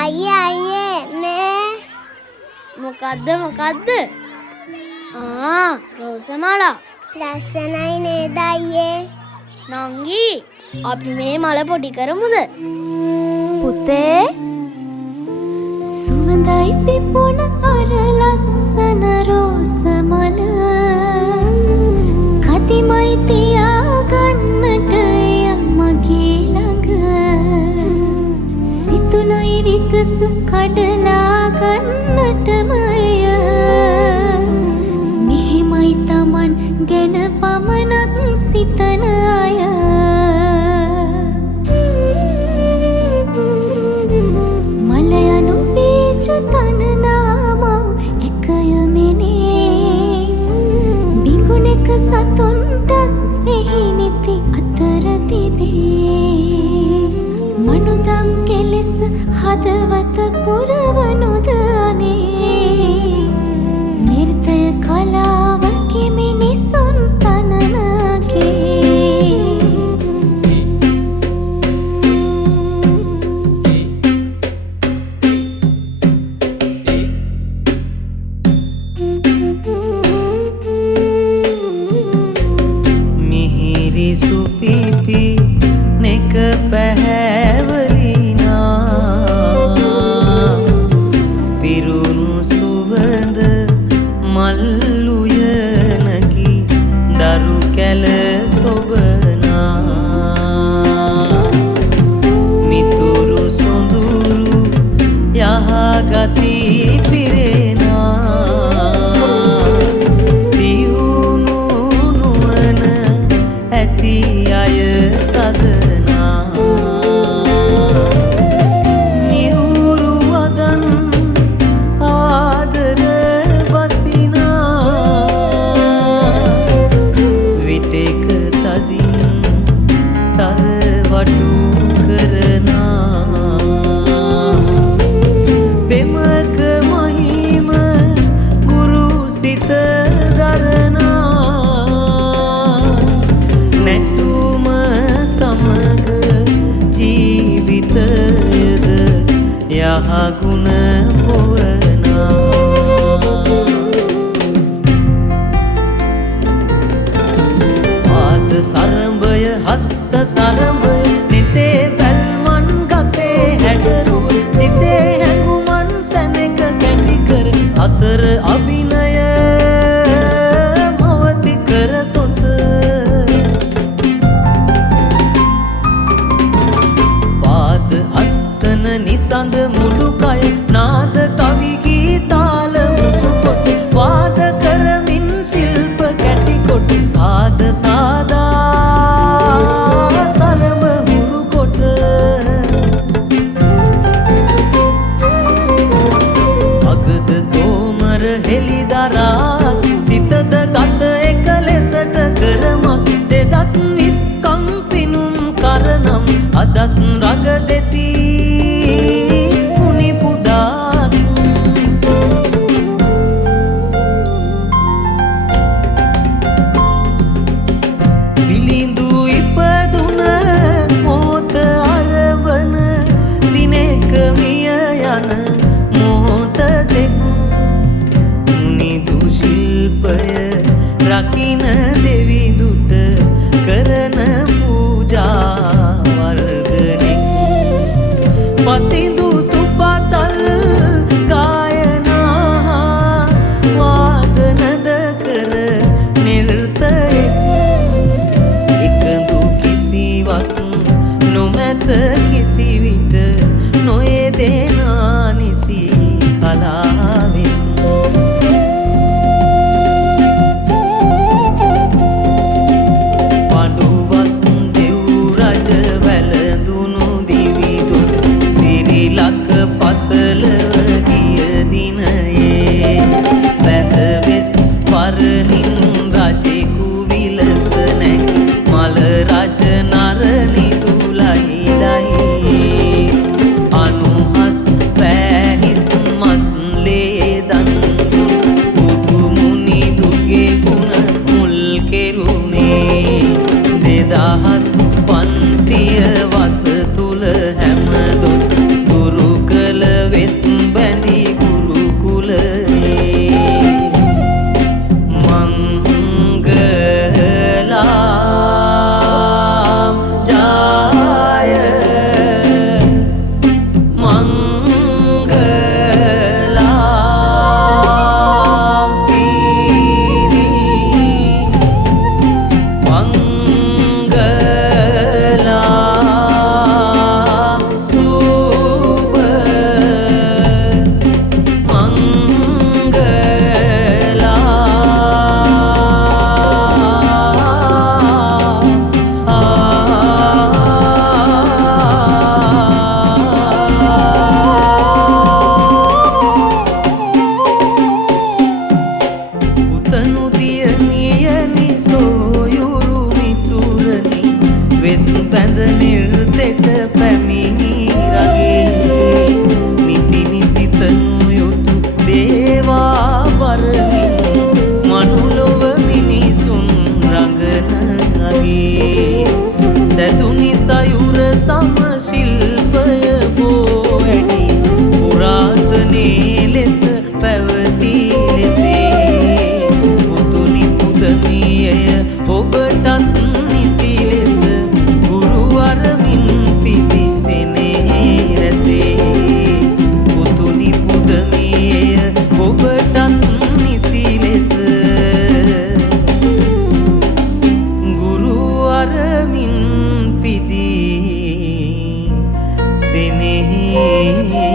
අයියේ මේ මොකද්ද? රෝසමලා. ලස්සනයි නේද අයියේ? නංගි, අපි මේ මල පොඩි කරමුද? පුතේ සුවඳයි පිපුණ අර ලස්සන රෝස මල කතිමයි තියාගන්නට එය මගේ ළඟ සිතුනයි විකස කඩලා ගන්නටමය මෙහෙමයි Taman ගැන පමණක් සිතන අය සතුන්ටත් එහි නිති අතර තිබේ මනුදම් කෙලෙස හදවත පුරවනුද අනේ නිර්තය කලාවකි මිනිසුන් තනනගේ යහගුණ පොවනා පාද සරඹය හස්ත සරඹය නිතේ පැල්මන් ගතේ හැඩරුව සිතේ හැඟුමන් සැනෙක කැටි කර සතර අභිනය මවති කර තොස පාද අත්සන නිසඳ මුළු කය නාද කවි ගීතාල මුසු කොට වාද කරමින් ශිල්ප කැටි කොට සාද සාදා සරඹ හුරු කොට අගද තෝමර හෙළිදරා සිතද ගත එක ලෙසට කරමක් දෙදත් විස්කම් පිනුම් කරනම් අදත් රඟ දෙති රකින දෙවිඳුට කරන පූජා වර්ගනෙක් පසිඳු සුපතල් ගායනා වාදනද කර නිර්තයෙක් එකඳු කිසිවක් නොමැත කිසිවිට නොයෙදෙනා නිසි කලාවෙන් ලක පතල ගිය දිනයේ වැදවෙස් පරණින් රජෙකු විලස නැගි මල රජ නරණි දුලයිලයි අනුහස් පෑහිස් මස්ලේ දන්දුන් පුතු මුනි දුගේ ගුණ මුල් කෙරුණේ 2500 වස තුල හැම දොස් දුරු වී